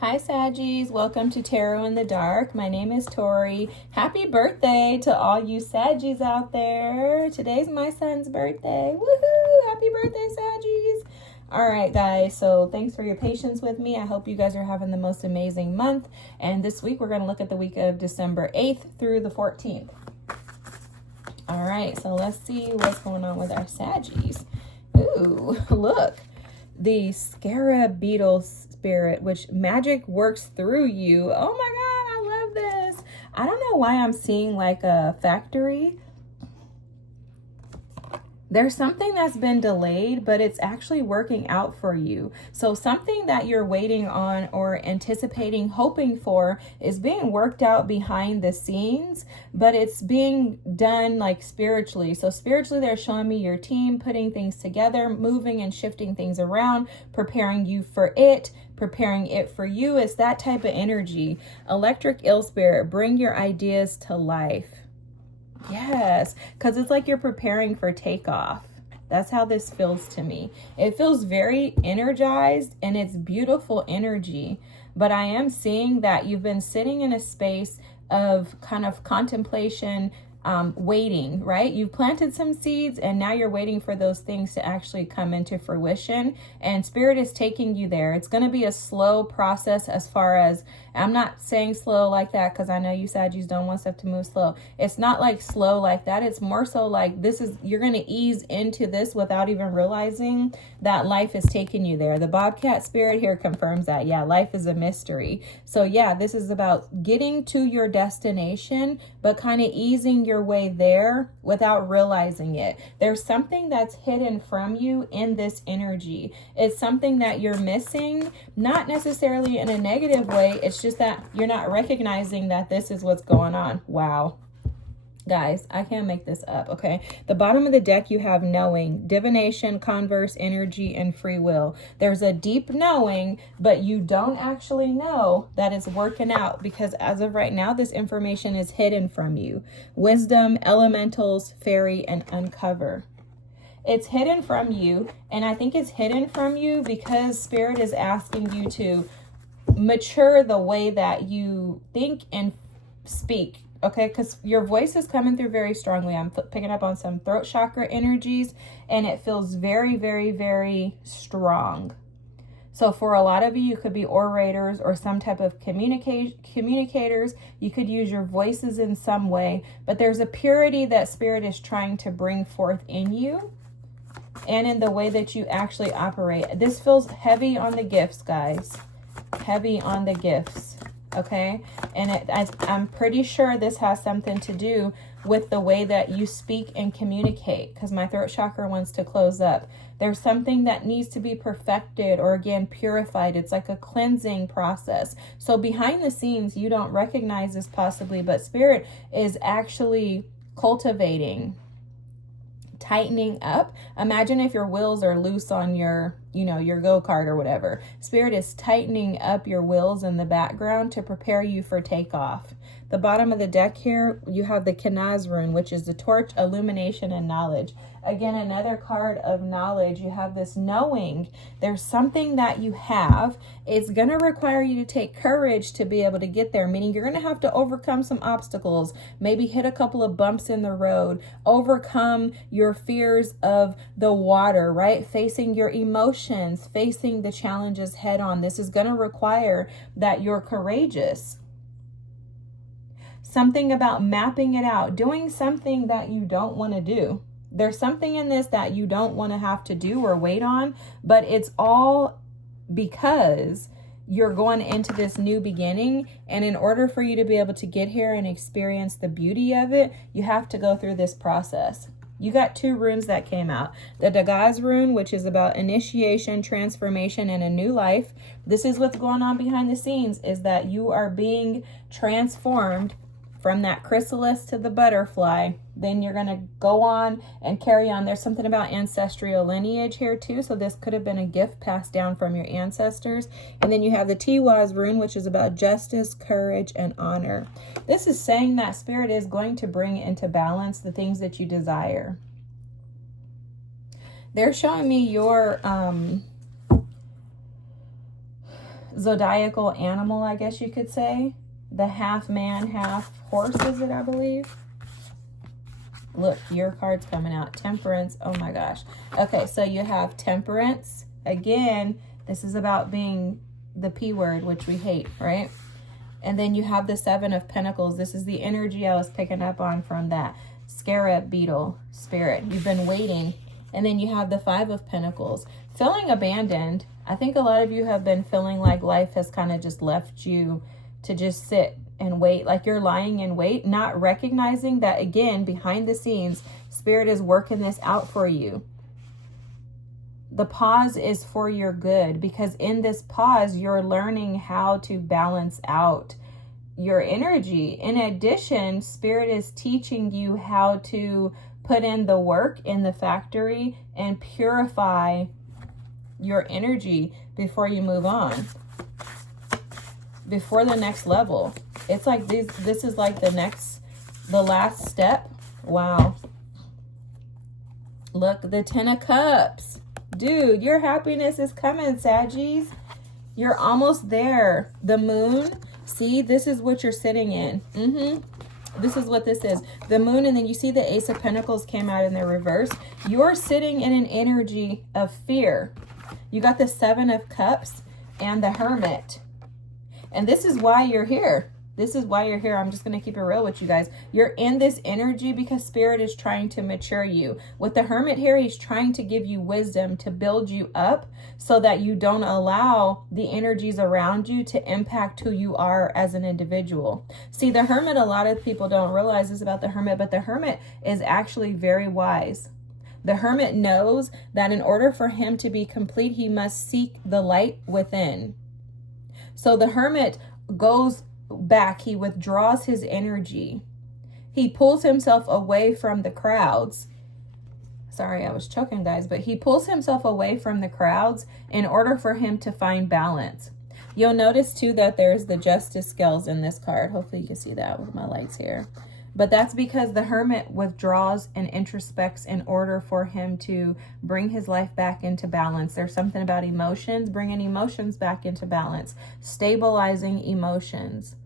Hi Saggies, welcome to Tarot in the Dark. My name is Tori. Happy birthday to all you Saggies out there. Today's my son's birthday. Woohoo! Happy birthday, Saggies. All right, guys, so thanks for your patience with me. I hope you guys are having the most amazing month. And this week we're going to look at the week of December 8th through the 14th. All right, so let's see what's going on with our Saggies. Ooh, look. The scarab beetle spirit, which magic works through you. Oh my God, I love this. I don't know why I'm seeing like a factory. There's something that's been delayed, but it's actually working out for you. So something that you're waiting on or anticipating, hoping for is being worked out behind the scenes, but it's being done like spiritually. So spiritually, they're showing me your team putting things together, moving and shifting things around, preparing you for it, preparing it for you. It's that type of energy. Electric eel spirit, bring your ideas to life. Yes, because it's like you're preparing for takeoff. That's how this feels to me. It feels very energized and it's beautiful energy. But I am seeing that you've been sitting in a space of kind of contemplation, waiting, right? You've planted some seeds and now you're waiting for those things to actually come into fruition. And Spirit is taking you there. It's going to be a slow process as far as, I'm not saying slow like that because I know you Saggies don't want stuff to move slow. It's not like slow like that. It's more so like you're going to ease into this without even realizing that life is taking you there. The Bobcat Spirit here confirms that. Yeah, life is a mystery. So yeah, this is about getting to your destination, but kind of easing your way there without realizing it. There's something that's hidden from you in this energy. It's something that you're missing, not necessarily in a negative way. It's just that you're not recognizing that this is what's going on. Wow. Guys, I can't make this up, okay? The bottom of the deck, you have knowing, divination, converse, energy, and free will. There's a deep knowing, but you don't actually know that it's working out because as of right now, this information is hidden from you. Wisdom, elementals, fairy, and uncover. It's hidden from you, and I think it's hidden from you because Spirit is asking you to mature the way that you think and speak. Okay, because your voice is coming through very strongly. I'm picking up on some throat chakra energies, and it feels very, very, very strong. So for a lot of you, you could be orators or some type of communicators. You could use your voices in some way, but there's a purity that Spirit is trying to bring forth in you and in the way that you actually operate. This feels heavy on the gifts, guys. Heavy on the gifts. Okay, and I'm pretty sure this has something to do with the way that you speak and communicate, because my throat chakra wants to close up. There's something that needs to be perfected or again purified. It's like a cleansing process. So behind the scenes, you don't recognize this possibly, but Spirit is actually cultivating, tightening up. Imagine if your wheels are loose on your go-kart or whatever. Spirit is tightening up your wheels in the background to prepare you for takeoff. The bottom of the deck here, you have the Kenaz rune, which is the torch, illumination, and knowledge. Again, another card of knowledge. You have this knowing. There's something that you have. It's going to require you to take courage to be able to get there, meaning you're going to have to overcome some obstacles, maybe hit a couple of bumps in the road, overcome your fears of the water, right? Facing your emotions, facing the challenges head on. This is going to require that you're courageous. Something about mapping it out, doing something that you don't want to do. There's something in this that you don't want to have to do or wait on, but it's all because you're going into this new beginning. And in order for you to be able to get here and experience the beauty of it, you have to go through this process. You got two runes that came out. The Dagaz rune, which is about initiation, transformation, and a new life. This is what's going on behind the scenes, is that you are being transformed from that chrysalis to the butterfly. Then you're going to go on and carry on. There's something about ancestral lineage here too. So this could have been a gift passed down from your ancestors. And then you have the Tiwaz rune, which is about justice, courage, and honor. This is saying that Spirit is going to bring into balance the things that you desire. They're showing me your zodiacal animal, I guess you could say. The half man, half horse, is it, I believe? Look, your card's coming out. Temperance. Oh my gosh. Okay, so you have Temperance. Again, this is about being the P word, which we hate, right? And then you have the Seven of Pentacles. This is the energy I was picking up on from that scarab beetle spirit. You've been waiting. And then you have the Five of Pentacles. Feeling abandoned. I think a lot of you have been feeling like life has kind of just left you to just sit and wait, like you're lying in wait, not recognizing that, again, behind the scenes, Spirit is working this out for you. The pause is for your good, because in this pause, you're learning how to balance out your energy. In addition, Spirit is teaching you how to put in the work in the factory and purify your energy before you move on, before the next level. It's like this is like the last step. Wow. Look, the Ten of Cups. Dude, your happiness is coming, Saggies. You're almost there. The Moon. See, this is what you're sitting in. This is what this is. The Moon, and then you see the Ace of Pentacles came out in the reverse. You're sitting in an energy of fear. You got the Seven of Cups and the Hermit. And this is why you're here. This is why you're here. I'm just going to keep it real with you guys. You're in this energy because Spirit is trying to mature you. With the Hermit here, he's trying to give you wisdom to build you up so that you don't allow the energies around you to impact who you are as an individual. See, the Hermit, a lot of people don't realize this about the Hermit, but the Hermit is actually very wise. The Hermit knows that in order for him to be complete, he must seek the light within. So the Hermit goes back, he withdraws his energy. He pulls himself away from the crowds. Sorry, I was choking, guys, but he pulls himself away from the crowds in order for him to find balance. You'll notice too that there's the Justice scales in this card. Hopefully you can see that with my lights here. But that's because the Hermit withdraws and introspects in order for him to bring his life back into balance. There's something about emotions, bringing emotions back into balance, stabilizing emotions.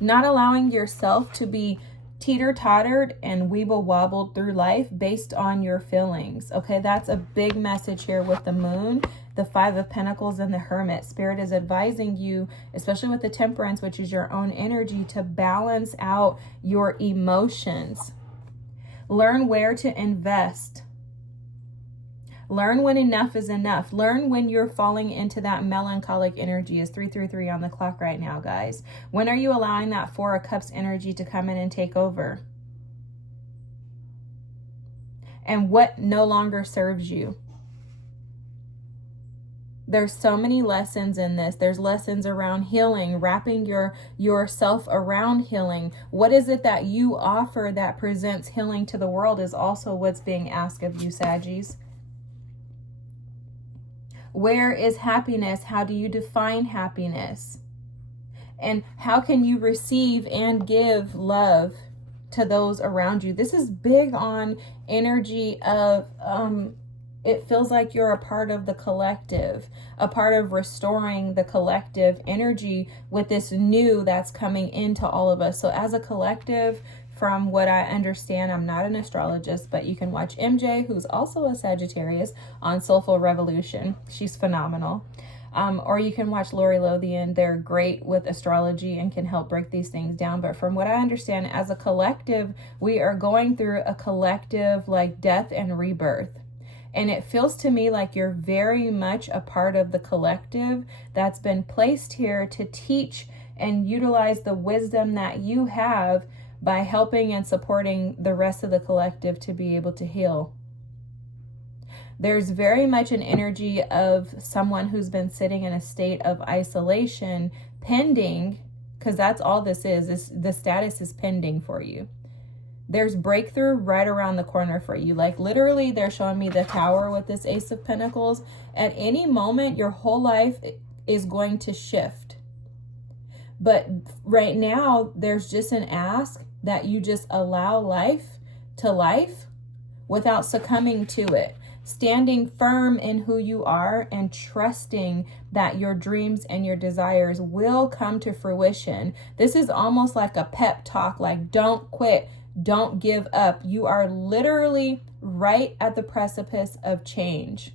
Not allowing yourself to be teeter-tottered and weeble-wobbled through life based on your feelings. Okay, that's a big message here with the Moon, the Five of Pentacles, and the Hermit. Spirit is advising you, especially with the Temperance, which is your own energy, to balance out your emotions. Learn where to invest. Learn when enough is enough. Learn when you're falling into that melancholic energy. Is 333 on the clock right now, guys. When are you allowing that Four of Cups energy to come in and take over? And what no longer serves you? There's so many lessons in this. There's lessons around healing, wrapping yourself around healing. What is it that you offer that presents healing to the world is also what's being asked of you, Saggies. Where is happiness? How do you define happiness? And how can you receive and give love to those around you? This is big on energy of, it feels like you're a part of the collective, a part of restoring the collective energy with this new that's coming into all of us. So as a collective, from what I understand, I'm not an astrologist, but you can watch MJ, who's also a Sagittarius, on Soulful Revolution. She's phenomenal. Or you can watch Lori Lothian. They're great with astrology and can help break these things down. But from what I understand, as a collective, we are going through a collective like death and rebirth. And it feels to me like you're very much a part of the collective that's been placed here to teach and utilize the wisdom that you have by helping and supporting the rest of the collective to be able to heal. There's very much an energy of someone who's been sitting in a state of isolation, pending, because that's all this is the status is pending for you. There's breakthrough right around the corner for you. Like literally, they're showing me the Tower with this Ace of Pentacles. At any moment, your whole life is going to shift. But right now, there's just an ask that you just allow life to life without succumbing to it. standing firm in who you are and trusting that your dreams and your desires will come to fruition. This is almost like a pep talk, like don't quit, don't give up. You are literally right at the precipice of change.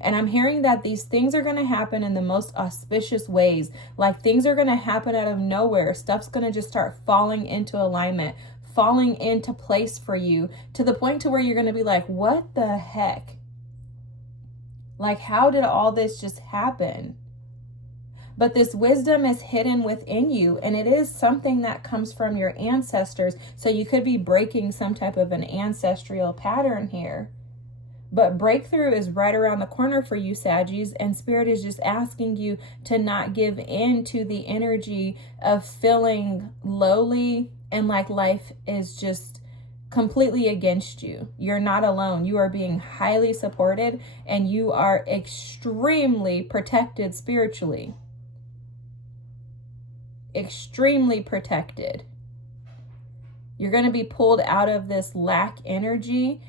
And I'm hearing that these things are going to happen in the most auspicious ways. Like things are going to happen out of nowhere. Stuff's going to just start falling into alignment, falling into place for you, to the point to where you're going to be like, what the heck? Like, how did all this just happen? But this wisdom is hidden within you, and it is something that comes from your ancestors. So you could be breaking some type of an ancestral pattern here. But breakthrough is right around the corner for you, Saggies, and Spirit is just asking you to not give in to the energy of feeling lowly and like life is just completely against you. You're not alone. You are being highly supported, and you are extremely protected spiritually. Extremely protected. You're going to be pulled out of this lack energy.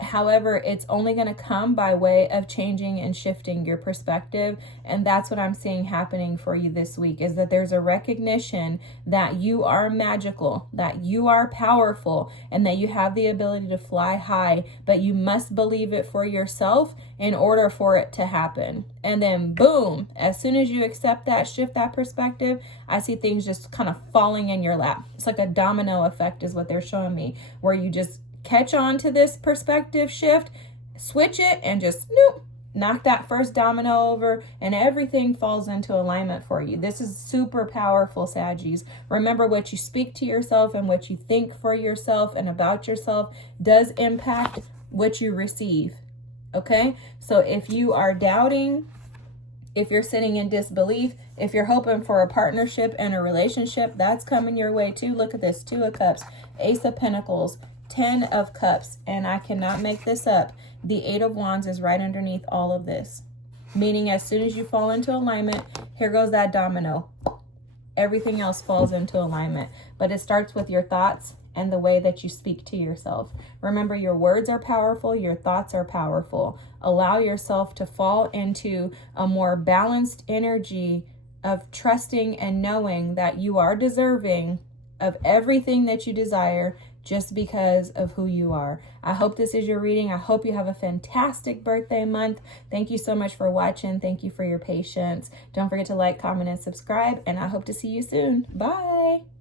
However, it's only going to come by way of changing and shifting your perspective. And that's what I'm seeing happening for you this week, is that there's a recognition that you are magical, that you are powerful, and that you have the ability to fly high, but you must believe it for yourself in order for it to happen. And then boom, as soon as you accept that, shift that perspective, I see things just kind of falling in your lap. It's like a domino effect is what they're showing me, where you just catch on to this perspective shift, switch it, and just knock that first domino over, and everything falls into alignment for you. This is super powerful, Saggies. Remember, what you speak to yourself and what you think for yourself and about yourself does impact what you receive. Okay? So if you are doubting, if you're sitting in disbelief, if you're hoping for a partnership and a relationship, that's coming your way too. Look at this, 2 of Cups, Ace of Pentacles, 10 of Cups, and I cannot make this up. The 8 of Wands is right underneath all of this. Meaning as soon as you fall into alignment, here goes that domino. Everything else falls into alignment. But it starts with your thoughts and the way that you speak to yourself. Remember, your words are powerful, your thoughts are powerful. Allow yourself to fall into a more balanced energy of trusting and knowing that you are deserving of everything that you desire, just because of who you are. I hope this is your reading. I hope you have a fantastic birthday month. Thank you so much for watching. Thank you for your patience. Don't forget to like, comment, and subscribe, and I hope to see you soon. Bye.